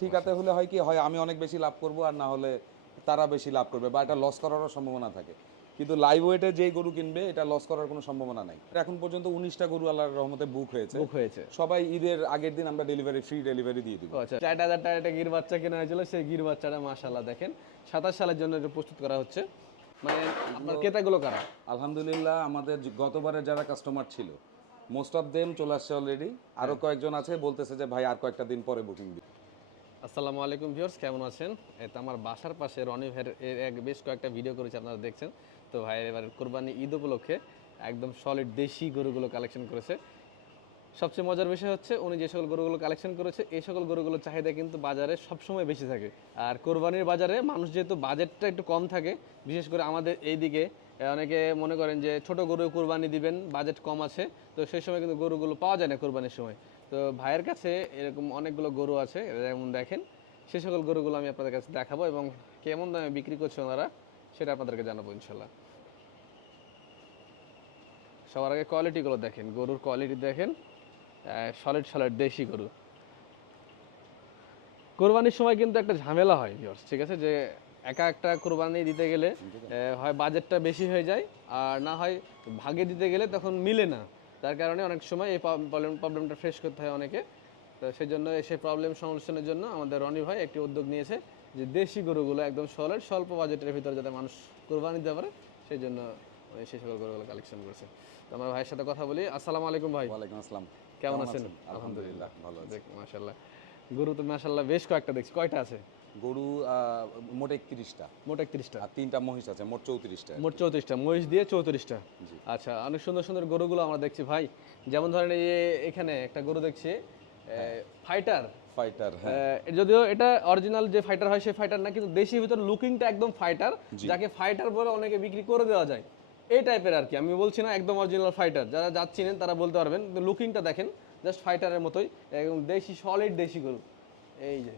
ঠিকাতে হলে হয় কি হয় আমি অনেক বেশি লাভ করব, আর না হলে তারা বেশি লাভ করবে, বা এটা লস করারও সম্ভাবনা থাকে। কিন্তু লাইভ ওয়েটে যেই গরু কিনবে এটা লস করার কোনো সম্ভাবনা নাই। এখন পর্যন্ত 19টা গরু আল্লাহর রহমতে বুক হয়েছে। সবাই ঈদের আগের দিন আমরা ফ্রি ডেলিভারি দিয়ে দিব। আচ্ছা, 4,000 টাকা একটা গির বাচ্চা কেনা হয়েছিল, সেই গির বাচ্চাটা মাশাআল্লাহ দেখেন 27 সালের জন্য এটা প্রস্তুত করা হচ্ছে। মানে আপনার ক্রেতাগুলো কারা? আলহামদুলিল্লাহ আমাদের গতবারের যারা কাস্টমার ছিল মোস্ট অফ দেম চলে আসছে অলরেডি। আরও কয়েকজন আছে বলতেছে যে ভাই আর কয়েকটা দিন পরে বুকিং দিই। আসসালামু আলাইকুম ভিউয়ার্স, কেমন আছেন? এই তো আমার বাসার পাশে রনি ভাইয়ের বেশ কয়েকটা ভিডিও করেছে, আপনারা দেখছেন। তো ভাইয়ের এবার কোরবানি ঈদ উপলক্ষে একদম সলিড দেশি গরুগুলো কালেকশন করেছে। সবচেয়ে মজার বিষয় হচ্ছে উনি যে সকল গরুগুলো কালেকশন করেছে এই সকল গরুগুলোর চাহিদা কিন্তু বাজারে সবসময় বেশি থাকে। আর কোরবানির বাজারে মানুষ যেহেতু বাজেটটা একটু কম থাকে, বিশেষ করে আমাদের এই দিকে অনেকে মনে করেন যে ছোট গরু কোরবানি দিবেন, বাজেট কম আছে, তো সেই সময় কিন্তু গরুগুলো পাওয়া যায় না কোরবানির সময়। তো ভাইয়ের কাছে এরকম অনেকগুলো গরু আছে, যেমন দেখেন সে সকল গরুগুলো আমি আপনাদের কাছে দেখাবো এবং কেমন দামে বিক্রি করছে ওনারা সেটা আপনাদেরকে জানাবো ইনশাল্লাহ। সবার আগে কোয়ালিটিগুলো দেখেন, গরুর কোয়ালিটি দেখেন, সলিড সলিড দেশি গরু। কোরবানির সময় কিন্তু একটা ঝামেলা হয় ভিউয়ার্স, ঠিক আছে, যে একা একটা কোরবানি দিতে গেলে হয় বাজেটটা বেশি হয়ে যায়, আর না হয় ভাগে দিতে গেলে তখন মিলে না। তার কারণে অনেক সময় এই প্রবলেমটা ফেস করতে হয় অনেকে। তো সেই জন্য সেই প্রবলেম সমাধানের জন্য আমাদের রনি ভাই একটি উদ্যোগ নিয়েছে যে দেশি গরুগুলো একদম সলিড স্বল্প বাজেটের ভিতরে যাতে মানুষ কোরবানি দিতে পারে, সেই জন্য সেই সকল গরুগুলো কালেকশন করেছে। তো আমার ভাইয়ের সাথে কথা বলি। আসসালামু আলাইকুম ভাই। ওয়ালাইকুম আসসালাম। কেমন আছেন? আলহামদুলিল্লাহ ভালো আছি। মাশাআল্লাহ। গরু তো মাশাআল্লাহ বেশ কয়েকটা দেখছি, কয়টা আছে? গরু মোট 31টা। মোট 31টা। আর 3টা মহিষ আছে, মোট 34টা। মোট 34টা, মহিষ দিয়ে 34টা। জি। আচ্ছা, অনেক সুন্দর সুন্দর গরুগুলো আমরা দেখছি ভাই। যেমন ধরেন এই যে এখানে একটা গরু দেখছি ফাইটার। ফাইটার, হ্যাঁ। যদিও এটা অরিজিনাল যে ফাইটার হয় সেই ফাইটার না, কিন্তু দেশির ভিতর লুকিংটা একদম ফাইটার, যাকে ফাইটার বলে অনেকে বিক্রি করে দেওয়া যায় এই টাইপের আর কি। আমি বলছি না একদম অরিজিনাল ফাইটার, যারা যাচ্ছিলেন তারা বলতে পারবেন, কিন্তু লুকিংটা দেখেন জাস্ট ফাইটারের মতোই, একদম দেশি সলিড দেশি গরু। এই যে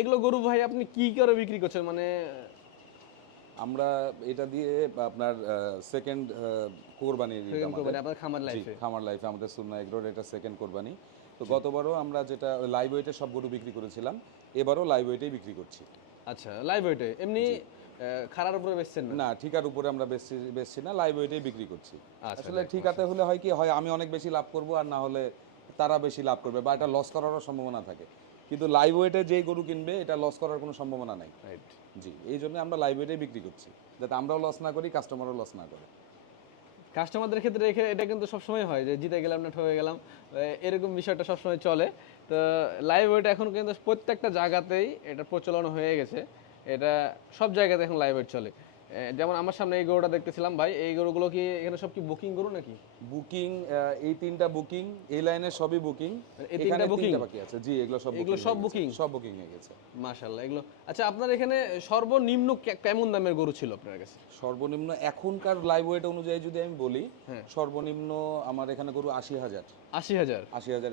এগুলো গরু ভাই আপনি কি করে বিক্রি করছেন? মানে আমরা এটা দিয়ে আপনার সেকেন্ড কোরবানি আপনার খামার লাইফে? খামার লাইফে আমাদের সুন্নাহ এগ্রোর এটা সেকেন্ড কোরবানি। তো গতবারও আমরা যেটা লাইভ ওয়েটে সব গরু বিক্রি করেছিলাম, এবারও লাইভ ওয়েটেই বিক্রি করছি। আচ্ছা, লাইভ ওয়েটে এমনি খারার উপরে বেচছেন না? না, ঠিকার উপরে আমরা বেচছি না, লাইভ ওয়েটেই বিক্রি করছি। আচ্ছা, আসলে ঠিকাতে হলে হয় কি হয় আমি অনেক বেশি লাভ করব, আর না হলে তারা বেশি লাভ করবে, বা এটা লস করারও সম্ভাবনা থাকে। কিন্তু লাইভ ওয়েটে যেই গরু কিনবে এটা লস করার কোনো সম্ভাবনা নাই। রাইট। জি, এই জন্য আমরা লাইভ ওয়েটেই বিক্রি করছি, যাতে আমরাও লস না করি, কাস্টমারও লস না করে। কাস্টমারদের ক্ষেত্রে এটা কিন্তু সবসময় হয় যে জিতে গেলাম না ঠকে গেলাম, এরকম বিষয়টা সবসময় চলে। তো লাইভ ওয়েট এখন কিন্তু প্রত্যেকটা জায়গাতেই এটা প্রচলন হয়ে গেছে, এটা সব জায়গাতে এখন লাইভ ওয়েট চলে। যেমন আমার সামনে এই গরুটা দেখতেছিলাম ভাই, এই গরুগুলো কি এখানে সব কি বুকিং গরু নাকি? বুকিং, এই 3টা বুকিং, এই লাইনের সবই বুকিং। এই 3টা বুকিং বাকি আছে। জি, এগুলো সব বুকিং, সব বুকিং হয়ে গেছে। মাশাআল্লাহ। এগুলো আচ্ছা, আপনার এখানে সর্বনিম্ন কেমন দামের গরু ছিল আপনার কাছে? সর্বনিম্ন এখনকার লাইভ ওয়েট অনুযায়ী যদি আমি বলি, সর্বনিম্ন আমার এখানে গরু 80,000। 80,000? 80,000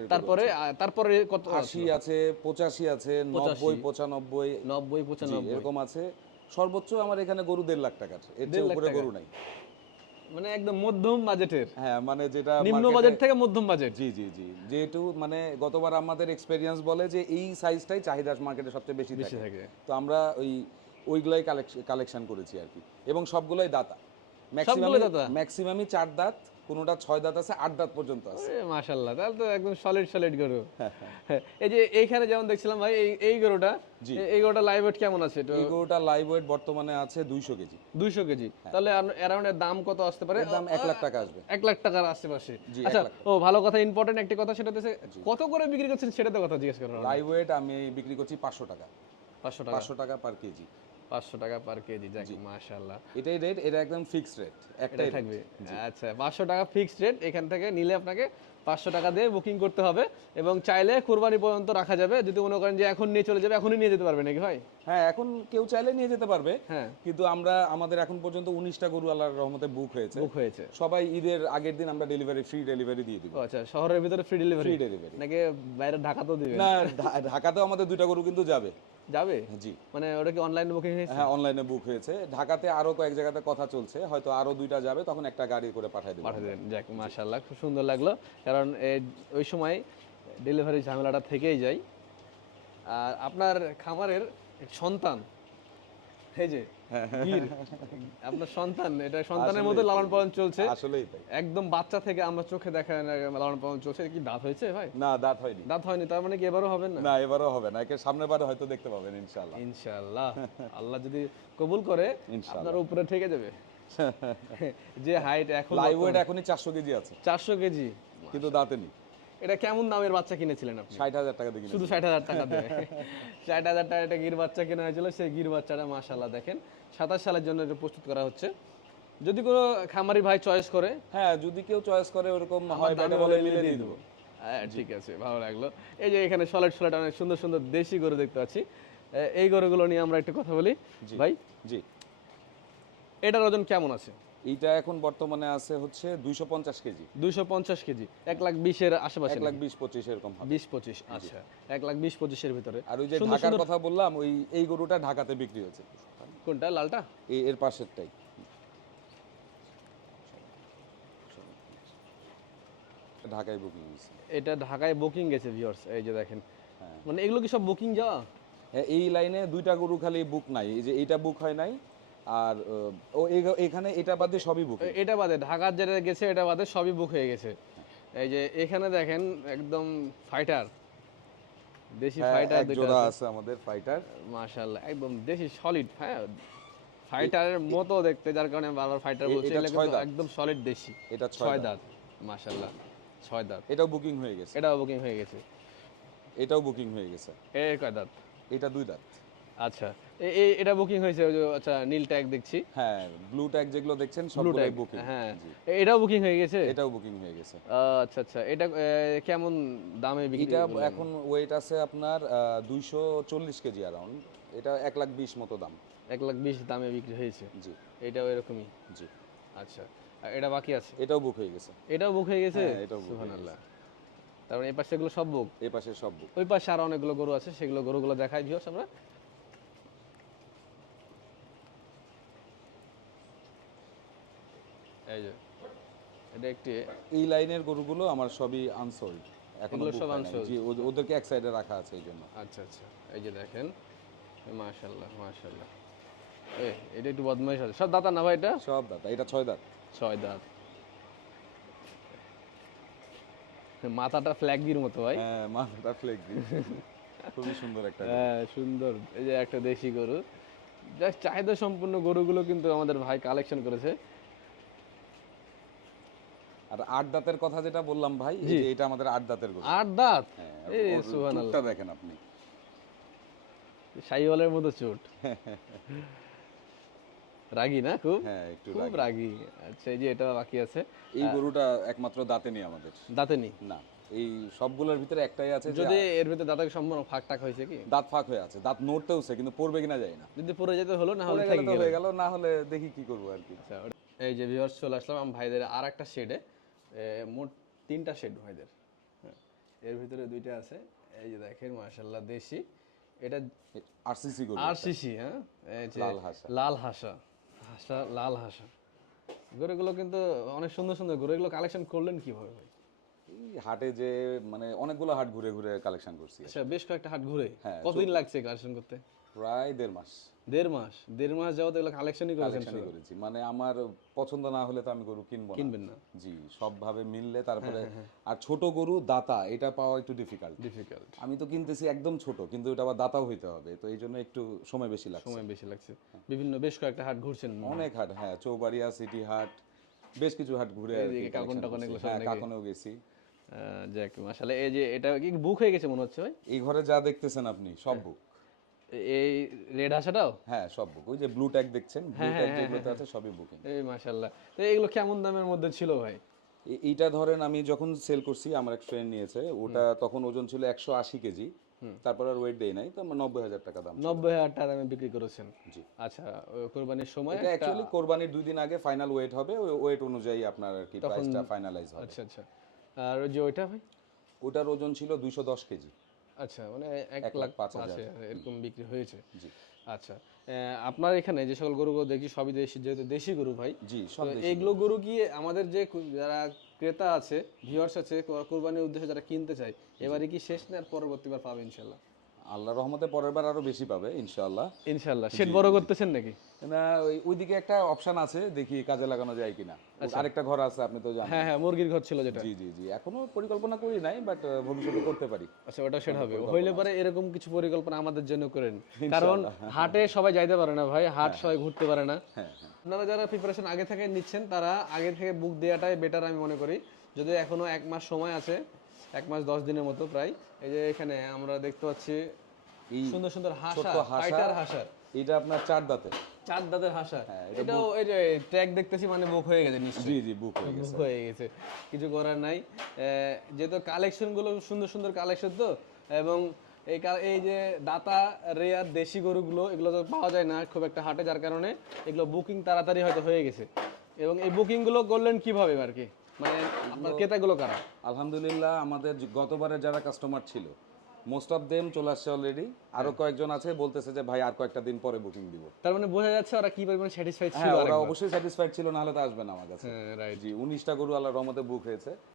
তারপরে কত? 80 আছে, 85 আছে, 90, 95, 90, 95 এরকম আছে। সর্বোচ্চ আমার এখানে গরু 1.5 লাখ টাকার, এর চেয়ে উপরে গরু নাই। মানে একদম মধ্যম বাজেটের? হ্যাঁ, মানে যেটা নিম্ন বাজেট থেকে মধ্যম বাজেট। জি জি জি, যেহেতু মানে গতবার আমাদের এক্সপেরিয়েন্স বলে যে এই সাইজটাই চাহিদা মার্কেটে সবচেয়ে বেশি থাকে, তো আমরা ওইগুলাই কালেকশন করেছি আর কি। এবং সবগুলোই দাতা, ম্যাক্সিমামই 4 দাঁত, কোনোটা 6 দাঁত আছে, 8 দাঁত পর্যন্ত আছে। মাশাআল্লাহ, তাহলে তো একদম সলিড গরু। এই যে এইখানে যেমন দেখছিলাম ভাই এই গরুটা, এই গরুটা লাইভ ওয়েট কেমন আছে? এই গরুটা লাইভ ওয়েট বর্তমানে আছে 200 কেজি। 200 কেজি? তাহলে অ্যারাউন্ড এর দাম কত আসতে পারে? দাম 1 লাখ টাকা আসবে। 1 লাখ টাকার আশেপাশে? আচ্ছা, ও ভালো কথা, ইম্পর্টেন্ট একটি কথা, সেটা হচ্ছে কত করে বিক্রি করছেন সেটা তো কথা জিজ্ঞেস করা। লাইভ ওয়েট আমি বিক্রি করছি 500 টাকা। 500 টাকা পার কেজি। 500 টাকা পার কেজি, যাক মাশাআল্লাহ। এটাই রেট, এটা একদম ফিক্সড রেট, একটাই থাকবে। আচ্ছা, 500 টাকা ফিক্সড রেট। এখান থেকে নিলে আপনাকে 500 টাকা দিয়ে বুকিং করতে হবে, এবং চাইলে কুরবানি পর্যন্ত রাখা যাবে। যদি মনে করেন যে এখন নিয়ে চলে যাবে, এখনই নিয়ে যেতে পারবে নাকি ভাই? হ্যাঁ, এখন কেউ চাইলে নিয়ে যেতে পারবে। হ্যাঁ, কিন্তু আমাদের এখন পর্যন্ত 19টা গরু আল্লাহর রহমতে বুক হয়েছে। সবাই ঈদের আগের দিন আমরা ফ্রি ডেলিভারি দিয়ে দিব। আচ্ছা, শহরের ভিতরে ফ্রি ডেলিভারি নাকি বাইরে ঢাকাতেও দিবেন? না, ঢাকাতেও আমাদের 2টা গরু কিন্তু যাবে। জি, মানে ওটা কি অনলাইনে বুকিং হয়েছে? হ্যাঁ, অনলাইনে বুক হয়েছে। ঢাকাতে আরো কয়েক জায়গাতে কথা চলছে, হয়তো আরো 2টা যাবে, তখন একটা গাড়ি করে পাঠিয়ে দেবেন। যাক মাশাআল্লাহ, খুব সুন্দর লাগলো, কারণ ওই সময় ডেলিভারি ঝামেলাটা থেকেই যায়। আর আপনার খামারের সন্তান এই যে গির, আপনার সন্তান, এটা সন্তানের মতো লালন পালন চলছে আসলেই তাই। একদম বাচ্চা থেকে আমরা চোখে দেখা লালন পালন চলছে। কি দাঁত হয়েছে ভাই? না, দাঁত হয়নি। দাঁত হয়নি, তার মানে কি এবারও হবে না? না, এবারও হবে না, একে সামনের বারে হয়তো দেখতে পাবেন ইনশাআল্লাহ। ইনশাআল্লাহ, আল্লাহ যদি কবুল করে ইনশাআল্লাহ। আপনার উপরে থেকে যাবে। যে হাইট এখন লাইভ ওয়েট এখনই 400 কেজি আছে, 400 কেজি, কিন্তু দাঁতে নেই। এটা কেমন দামের বাচ্চা কিনেছিলেন আপনি? 60,000 টাকা দিয়ে শুধু 60,000 টাকা দিয়ে 60,000 টাকা একটা গির বাচ্চা কেনা হয়েছিল। সেই গির বাচ্চাটা মাশাআল্লাহ দেখেন 27 সালের জন্য এটা প্রস্তুত করা হচ্ছে। যদি কোনো খামারি ভাই চয়েস করে, হ্যাঁ, যদি কেউ চয়েস করে ওরকম হয় ব্যাটে বলে মিলে দিয়ে দেবো। হ্যাঁ ঠিক আছে, ভালো লাগলো। এই যে এখানে সলিড সলিড অনেক সুন্দর সুন্দর দেশি গরু দেখতে পাচ্ছি। এই গরুগুলো নিয়ে আমরা একটু কথা বলি ভাই। জি, এটার ওজন কেমন আছে? এইটা এখন বর্তমানে আছে হচ্ছে 250 কেজি। 250 কেজি, 1,20,000-এর আশেপাশে? 1,20,25 এরকম হবে। 20-25, আচ্ছা 1,20,25-এর ভিতরে। আর ওই যে ঢাকার কথা বললাম, এই গরুটা ঢাকাতে বিক্রি হচ্ছে। কোনটা, লালটা? এর পাশেরটাই ঢাকায় বুকিং হয়েছে। এটা ঢাকায় বুকিং গেছে ভিউয়ার্স, এই যে দেখেন। মানে এগুলো কি সব বুকিং যাওয়া? এই লাইনে দুইটা গরু খালি বুক নাই, এই যে এইটা বুক হয় নাই, আর এখানে এটা বাদে সবই বুক। এটা বাদে ঢাকার যেটা গেছে এটা বাদে সবই বুক হয়ে গেছে। এই যে এখানে দেখেন একদম ফাইটার, দেশি ফাইটার দুটো জোড়া আছে আমাদের ফাইটার, মাশাআল্লাহ একদম দেশি সলিড। হ্যাঁ, ফাইটারের মতো দেখতে, যার কারণে বারবার ফাইটার বলছি। এটা এটা ছয় কিন্তু দাঁত। একদম সলিড দেশি। এটা 6 দাঁত, মাশাআল্লাহ 6 দাঁত। এটাও বুকিং হয়ে গেছে। এটাও বুকিং হয়ে গেছে। এটাও বুকিং হয়ে গেছে। এর কয় দাঁত? এটা 2 দাঁত। আচ্ছা, এটা বুকিং হয়েছে ওই যে, আচ্ছা নীল ট্যাগ দেখছি। হ্যাঁ, ব্লু ট্যাগ যেগুলো দেখছেন ব্লু সবগুলোই ট্যাগ, বুকিং। হ্যাঁ এটাও বুকিং হয়ে গেছে। এটাও বুকিং হয়ে গেছে। আচ্ছা আচ্ছা, এটা কেমন দামে বিক্রি? এটা এখন ওয়েট আছে আপনার 240 কেজি অ্যারাউন্ড। এটা 1,20,000 মতো দাম। 1,20,000 দামে বিক্রি হয়েছে। জি এটাও এরকমই। জি। আচ্ছা, আর এটা বাকি আছে? এটাও বুক হয়ে গেছে। এটাও বুক হয়ে গেছে? হ্যাঁ, এটাও book হয়ে সুবহানাল্লাহ। তার মানে এই পাশে এগুলো সব বুক, এই পাশে সব বুক। ওই পাশে আরো অনেকগুলো গরু আছে, সেগুলো গরুগুলো দেখাই ভিউয়ার্স আমরা। এই যে এটা একটি, এই লাইনের গরুগুলো আমার সবই আনসোল্ড, এখনো এগুলো book সব হয় নাই। unsold? জি, ওদেরকে এক সাইডে রাখা আছে এই জন্য। আচ্ছা আচ্ছা, এই যে দেখেন মাশাআল্লাহ মাশাআল্লাহ। এটা একটু বদমাইশ আছে। সব দাতা না ভাই? এটা সব দাঁত। এটা 6 দাঁত। 6 দাঁত। মাথাটা ফ্ল্যাগির মতো ভাই। হ্যাঁ, মাথাটা ফ্লেক দিয়ে। খুবই সুন্দর একটা গরু। হ্যাঁ সুন্দর। এই যে একটা দেশি গরু, যা চাহিদা সম্পূর্ণ গরুগুলো কিন্তু আমাদের ভাই কালেকশন করেছে। আর 8 দাঁতের কথা যেটা বললাম ভাই, এই যে এটা আমাদের 8 দাঁতের গরু। 8 দাঁত? হ্যাঁ, এই ওর সুবহানাল্লাহ, চুটটা দেখেন আপনি। শাহিওয়ালের মতো চোট। রাগী না খুব? হ্যাঁ, একটু খুব রাগী। আচ্ছা, এই যে এটা বাকি আছে। এই গরুটা একমাত্র দাঁতে নেই আমাদের। দাঁতে নেই? না, এই সবগুলোর ভিতরে একটাই আছে যে যদি এর ভিতরে দাঁতের সম্পূর্ণ ফাঁক টাক হয়েছে কি? দাঁত ফাঁক হয়ে আছে, দাঁত নড়তেওছে, কিন্তু পড়বে কিনা যায় না। যদি পড়ে যেতে হলো, না হলে পড়ে গেলে থেকে তো গেল। হয়ে গেল, না হলে দেখি কি করবো আর কি। আচ্ছা, এই যে ভিউয়ার্স চলে আসলাম আমি ভাইদের আর একটা শেডে। মোট 3টা শেড ভাইদের। হ্যাঁ, এর ভিতরে 2টা আছে। এই যে দেখেন মাশাআল্লাহ দেশি। এটা আরসিসি গরু। আরসিসি, হ্যাঁ এই যে লাল হাসা। লাল হাসা, হাসা লাল হাসা গরুগুলো কিন্তু অনেক সুন্দর সুন্দর গরু। এগুলো কালেকশন করলেন কিভাবে ভাই? এই হাটে যে মানে অনেকগুলো হাট ঘুরে ঘুরে কালেকশন করছি। আচ্ছা, বেশ কয়েকটা হাট ঘুরে? হ্যাঁ, কতদিন লাগছে কালেকশন করতে? প্রায় 1.5 মাস। 1.5 মাস? 1.5 মাস যাবত এগুলো কালেকশনই করেছেন? কালেকশনই করেছি, মানে আমার পছন্দ না হলে তো আমি গরু কিনবো না। কিনবেন না? জি, সবভাবে মিললে তারপরে। আর ছোট গরু দাতা এটা পাওয়া একটু ডিফিকাল্ট। ডিফিকাল্ট। আমি তো কিনতেছি একদম ছোট, কিন্তু এটা আবার দাতাও হইতে হবে, তো এই জন্য একটু সময় বেশি লাগছে। সময় বেশি লাগছে। বিভিন্ন বেশ কয়েকটা হাট ঘুরছেন? অনেক হাট, হ্যাঁ, চৌবাড়িয়া সিটি হাট, বেশ কিছু হাট ঘুরে আর কি এইদিকে কাকন collection টাকন করছি। এগুলো সব হ্যাঁ, নাকি? কাকনেও গেছি। যাক মাশাআল্লাহ। এই যে এটা কি বুক হয়ে গেছে মনে হচ্ছে ভাই? এই ঘরে যা দেখতেছেন আপনি সব বুক। এই রেড হাসাটাও? হ্যাঁ, সব বুক। ওই যে ব্লু ট্যাগ দেখছেন, ব্লু ট্যাগ যেগুলোতে আছে সবই বুকিং। এই মাশাআল্লাহ। তো এগুলো কেমন দামের মধ্যে ছিল ভাই? এইটা ধরেন আমি যখন সেল করছি, আমার এক ফ্রেন্ড নিয়েছে, ওটা তখন ওজন ছিল 180 কেজি। তারপর আর ওয়েট দেই নাই, তো 90,000 টাকা দাম। 90,000 টাকা দামে বিক্রি করেছেন? জি। আচ্ছা, কোরবানির সময় এটা অ্যাকচুয়ালি কোরবানির 2 দিন আগে ফাইনাল ওয়েট হবে, ওই ওয়েট অনুযায়ী আপনার আর কি প্রাইসটা ফাইনালাইজ হবে। আচ্ছা আচ্ছা। আর ওই যে ওইটা ভাই? ওটার ওজন ছিল 210 কেজি। আচ্ছা, মানে 1,05,000 এরকম বিক্রি হয়েছে? জি আচ্ছা, আপনার এখানে যে সকল গরুগুলো দেখি সবই দেশি, যেহেতু দেশি গরু ভাই। জি, সব তো দেশি। এইগুলো গরু কি আমাদের যে যারা ক্রেতা আছে, ভিউয়ার্স আছে, কোরবানির উদ্দেশ্যে যারা কিনতে চায়, এবারে কি শেষ না আর পরবর্তীবার পাবে ইনশাল্লাহ? আল্লাহর রহমতে পরের বার আরো বেশি পাবে ইনশাআল্লাহ। ইনশাআল্লাহ। শেড বড় করতেছেন নাকি? না ওইদিকে একটা অপশন আছে, দেখি কাজে লাগানো যায় কিনা। আরেকটা ঘর আছে, আপনি তো জানেন। হ্যাঁ হ্যাঁ, মুরগির ঘর ছিল যেটা। জি জি জি, এখনো পরিকল্পনা করি নাই, বাট ভবিষ্যতে করতে পারি। আচ্ছা, ওটা শেড হবে। হইলে পরে এরকম কিছু পরিকল্পনা আমাদের জন্য করেন, কারণ হাটে সবাই যাইতে পারে না ভাই, হাট সবাই ঘুরতে পারে না। হ্যাঁ হ্যাঁ, আপনারা যারা প্রিপারেশন আগে থেকে নিচ্ছেন তারা আগে থেকে বুক দেওয়াটাই বেটার আমি মনে করি। যদি এখনো 1 মাস সময় আছে, 1 মাস 10 দিনের মতো প্রায়। এই যে এখানে আমরা দেখতে পাচ্ছি এই সুন্দর সুন্দর হাঁসা, ছোট্ট হাঁসা, ফাইটার হাঁসা, এটা আপনার 4 দাঁতে। 4 দাঁতের হাঁসা। হ্যাঁ, এটাও এই যে ট্র্যাক দেখতেছি, মানে বুক হয়ে গেছে নিশ্চয়ই। জি জি, বুক হয়ে গেছে। বুক হয়ে গেছে, কিছু করার নাই। যেহেতু কালেকশন গুলো সুন্দর সুন্দর কালেকশন তো, এবং এই যে দাতা রেয়ার দেশি গরুগুলো, এগুলো তো পাওয়া যায় না খুব একটা হাটে, যার কারণে এগুলো বুকিং তাড়াতাড়ি হয়তো হয়ে গেছে। এবং এই বুকিং গুলো করলেন কিভাবে আর কি, মানে আপনার ক্রেতাগুলো কারা? আলহামদুলিল্লাহ, আমাদের গতবারের যারা কাস্টমার ছিল মোস্ট অফ দেম চলে আসছে অলরেডি। আরো কয়েকজন আছে বলতেছে যে ভাই আর কয়েকটা দিন পরে বুকিং দিব। তার মানে বোঝা যাচ্ছে ওরা কি পরিমাণ স্যাটিসফাইড ছিল। হ্যাঁ, ওরা অবশ্যই স্যাটিসফাইড ছিল, না হলে তো আসবে না আমার কাছে। হ্যাঁ, রাইট। জি, 19টা গরু আল্লাহর রহমতে বুক হয়েছে।